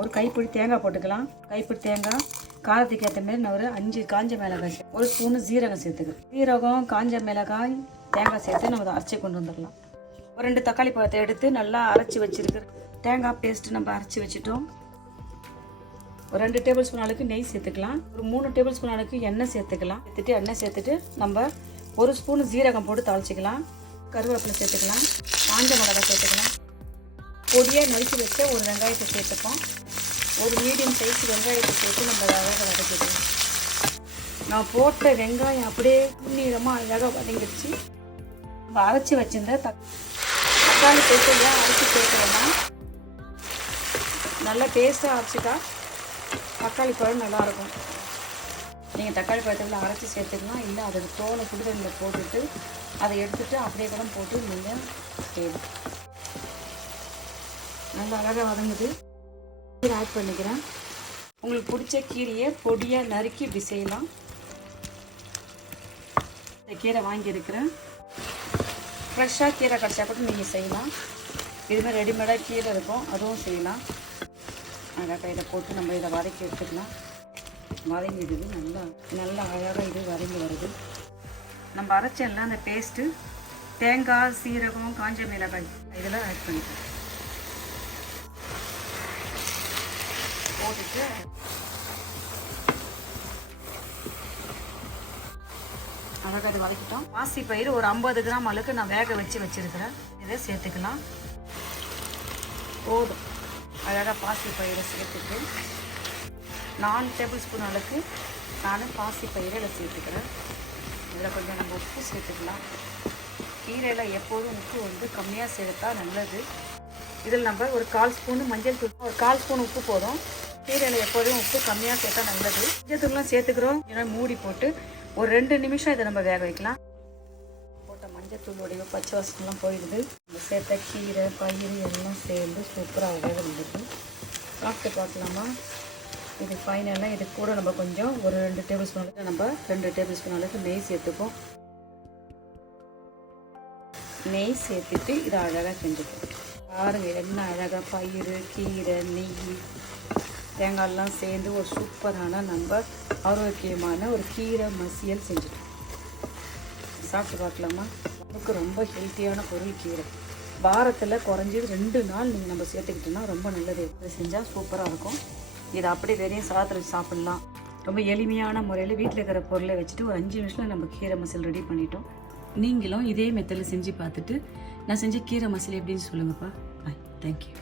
ஒரு கைப்பிடி தேங்காய் போட்டுக்கலாம். கைப்பிடி தேங்காய், காரத்துக்கு ஏற்ற மாதிரி நான் ஒரு 5 காஞ்ச மிளகாய், ஒரு ஸ்பூனு ஜீரகம் சேர்த்துக்கிறேன். ஜீரகம், காஞ்ச மிளகாய், தேங்காய் சேர்த்து நம்ம அதை அரைச்சி கொண்டு வந்துடலாம். ஒரு 2 தக்காளி பழத்தை எடுத்து நல்லா அரைச்சி வச்சிருக்கிறேன். தேங்காய் பேஸ்ட்டு நம்ம அரைச்சி வச்சுட்டோம். ஒரு 2 டேபிள் ஸ்பூன் அளவுக்கு நெய் சேர்த்துக்கலாம். ஒரு 3 டேபிள் ஸ்பூன் அளவுக்கு எண்ணெய் சேர்த்துக்கலாம். எண்ணெய் சேர்த்துட்டு நம்ம ஒரு ஸ்பூன் ஜீரகம் போட்டு தாளிச்சிக்கலாம். கருவேப்பிலை சேர்த்துக்கலாம். காஞ்ச மிளகாய் சேர்த்துக்கலாம். பொடியாக நறுக்கி வச்ச ஒரு வெங்காயத்தை சேர்த்துப்போம். ஒரு மீடியம் சைஸ் வெங்காயத்தை சேர்த்து நம்ம அழகாக வதக்கிக்கலாம். நான் போட்ட வெங்காயம் அப்படியே புன்னீரமாக அழகாக வதங்கிடுச்சு. நம்ம அரைச்சி வச்சிருந்த தக்காளி பேஸ்ட் அரைச்சி சேர்க்கணும்னா நல்லா டேஸ்ட்டாக அரைச்சிட்டா தக்காளி பழம் நல்லாயிருக்கும். நீங்கள் தக்காளி பழத்தில் அரைச்சி சேர்த்துக்கலாம். இல்லை அதோட தோலை சுடுதண்ணில் போட்டுட்டு அதை எடுத்துகிட்டு அப்படியே கூட போட்டு நீங்கள் செய்யலாம். நல்லா அழகாக வதங்குது. கீரை ஆட் பண்ணிக்கிறேன். உங்களுக்கு பிடிச்ச கீரையை பொடியாக நறுக்கி இப்படி செய்யலாம். இந்த கீரை வாங்கியிருக்கிறேன். ஃப்ரெஷ்ஷாக கீரை கிடச்சா கூட நீங்கள் செய்யலாம். இதுமாதிரி ரெடிமேடாக கீரை இருக்கும், அதுவும் செய்யலாம். அழகாக இதை போட்டு நம்ம இதை வதக்கி எடுத்துக்கலாம். வதங்கிடுது. நல்லா அழகாக இது வதங்கி வருது. நம்ம அரைச்செல்லாம் அந்த பேஸ்ட்டு தேங்காய், சீரகம், காஞ்ச மிளகாய் இதெல்லாம் ஆட் பண்ணிக்கலாம். போட்டுட்டு அழகாக இது வதக்கிட்டோம். பாசிப்பயிறு ஒரு 50 கிராம் அளவுக்கு நான் வேக வச்சுருக்கிறேன். இதை சேர்த்துக்கலாம். போதும். அழகாக பாசிப்பயிரை சேர்த்துட்டு 4 டேபிள் ஸ்பூன் அளவுக்கு நான் பாசிப்பயிரை இதில் சேர்த்துக்கிறேன். இதில் கொஞ்சம் நம்ம உப்பு சேர்த்துக்கலாம். கீரையில் எப்போதும் உப்பு கம்மியாக சேர்த்தா நல்லது. இதில் நம்ம ஒரு 1/4 ஸ்பூனு மஞ்சள் தூள், ஒரு 1/4 ஸ்பூன் உப்பு போதும். கீரையில் எப்போதும் உப்பு கம்மியாக சேர்த்தா நல்லது. மஞ்சள் தூள்லாம் சேர்த்துக்கிறோம். ஏன்னா மூடி போட்டு ஒரு 2 நிமிஷம் இதை நம்ம வேக வைக்கலாம். போட்ட மஞ்சள் தூளுடைய பச்சை வாசனைலாம் போயிடுது. நம்ம சேர்த்த கீரை, பயிறு எல்லாம் சேர்ந்து சூப்பராக வேக வந்துடுது. சாப்பிட்டு பார்க்கலாமா? இது ஃபைனலாக இது கூட நம்ம கொஞ்சம் ஒரு 2 டேபிள் ஸ்பூன் அளவுக்கு நம்ம 2 டேபிள் ஸ்பூன் அளவுக்கு நெய் சேர்த்துப்போம். நெய் சேர்த்துட்டு இதை அழகாக செஞ்சுப்போம். பாருங்கள் என்ன அழகாக பயிறு, கீரை, நெய், தேங்காயெல்லாம் சேர்ந்து ஒரு சூப்பரான நம்ம ஆரோக்கியமான ஒரு கீரை மசியல் செஞ்சுட்டோம். சாப்பிட்டு பார்க்கலாமா? நமக்கு ரொம்ப ஹெல்த்தியான பொருள் கீரை. வாரத்தில் குறைஞ்சது 2 நாள் நீங்கள் நம்ம சேர்த்துக்கிட்டோன்னா ரொம்ப நல்லது. இதை செஞ்சால் சூப்பராக இருக்கும். இதை அப்படியே வெறும் சாதத்தில் சாப்பிட்லாம். ரொம்ப எளிமையான முறையில் வீட்டில் இருக்கிற பொருளை வச்சுட்டு ஒரு 5 நிமிஷத்தில் நம்ம கீரை மசால் ரெடி பண்ணிட்டோம். நீங்களும் இதே மெத்தடில் செஞ்சு பார்த்துட்டு நான் செஞ்ச கீரை மசாலா எப்படின்னு சொல்லுங்கப்பா. பாய். தேங்க்யூ.